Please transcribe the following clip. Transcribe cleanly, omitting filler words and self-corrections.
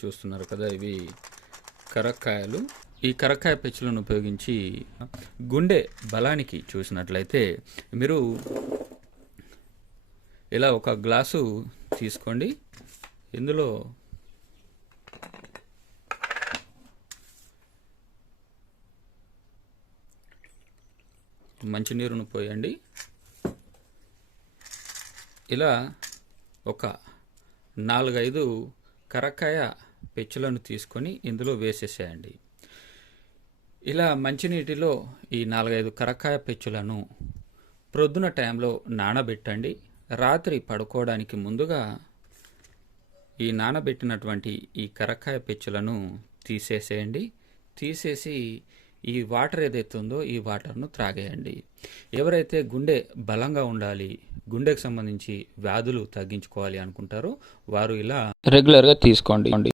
చూస్తున్నారు కదా, ఇవి కరక్కాయలు. ఈ కరక్కాయ పెచ్చులను ఉపయోగించి గుండె బలానికి చూసినట్లయితే మీరు ఇలా ఒక గ్లాసు తీసుకోండి. ఇందులో మంచినీరును పోయండి. ఇలా ఒక 4-5 కరక్కాయ పెచ్చులను తీసుకొని ఇందులో వేసేసేయండి. ఇలా మంచినీటిలో ఈ 4-5 కరక్కాయ పెచ్చులను ప్రొద్దున టైంలో నానబెట్టండి. రాత్రి పడుకోవడానికి ముందుగా ఈ నానబెట్టినటువంటి ఈ కరక్కాయ పెచ్చులను తీసేసేయండి. తీసేసి ఈ వాటర్ ఏదైతే ఉందో ఈ వాటర్ను త్రాగేయండి. ఎవరైతే గుండె బలంగా ఉండాలి, గుండెకు సంబంధించి వ్యాధులు తగ్గించుకోవాలి అనుకుంటారో వారు ఇలా రెగ్యులర్గా తీసుకోండి.